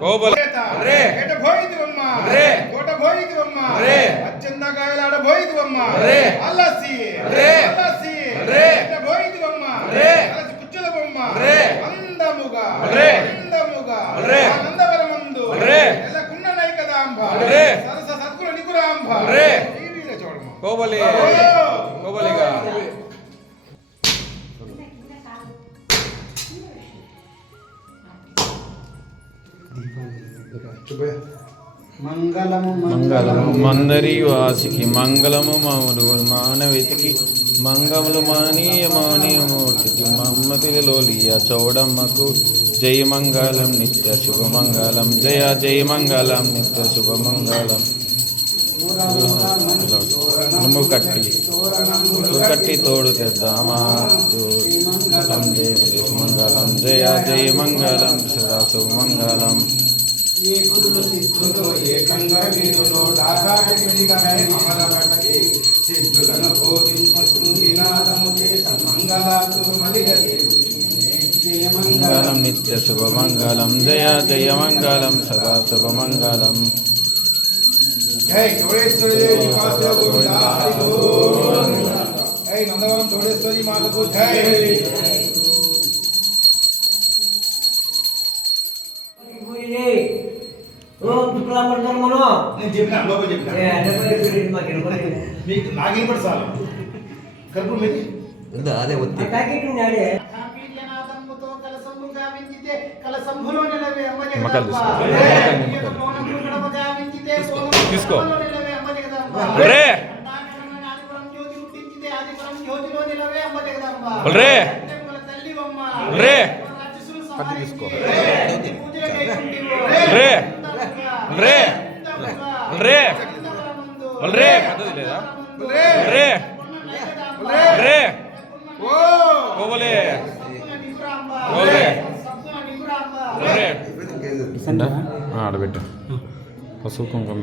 கோபல ரே கேட்ட போயிதுவம்மா ரே கோட்ட போயிதுவம்மா ரே ಅಚ್ಚಂದ ಗಾಯಲಾಡ ಹೋಯ್ದುವಮ್ಮ ಅಲ್ಲಸಿ ಅಲ್ಲಸಿ పోయింది బొమ్మ కలసి కుచ్చుల బొమ్మ అందముగా అందముగా ఆనందవరమందు. నెలకున్న నైకదాంబ సరస సద్గుణ నికురాంబ. టీవీలో చూడమ్మ కోబలి కోబలిగా దీపావళి. శుభ మంగళము మందరి వాసికి మంగళము మాముడు మానవితికి మంగళములు మానీయ మానీయమూర్తికి మమ్మతిలి లోలియ చౌడమ్మకు. జయ మంగళం నిత్య శుభమంగళం జయ జయ మంగళం నిత్య శుభమంగళం నుమ్ము కట్టి తోడు తెద్దామా? మంగళం జయ మంగళం జయ జయ మంగళం సదా శుభమంగళం ఏ గురుడు సిద్ధులు ఏకంగా నేను నోడాకాడికై అమలబడది సిద్ధులను బోధింపచ్చు నినాదము చేత మంగళం నిత్య శుభమంగళం జయ జయ మంగళం సదా శుభమంగళం. జై. నందవరం చౌడేశ్వరి మాతకు జై నేను చెప్పిన లోపల చెప్పిన. మీకు నాగేం పడి చాలు? కలుపు మీది? అదే ఒత్తి. నిమ్మకాయలు తీసుకో. తీసుకో. రే. రే. రే. కత్తి తీసుకో. రే. ಅಲ್ರೇ? ಅಲ್ರೇ? ಅಲ್ರೇ? ಅಲ್ರೇ? ಹಸು ಕುಂಕುಮ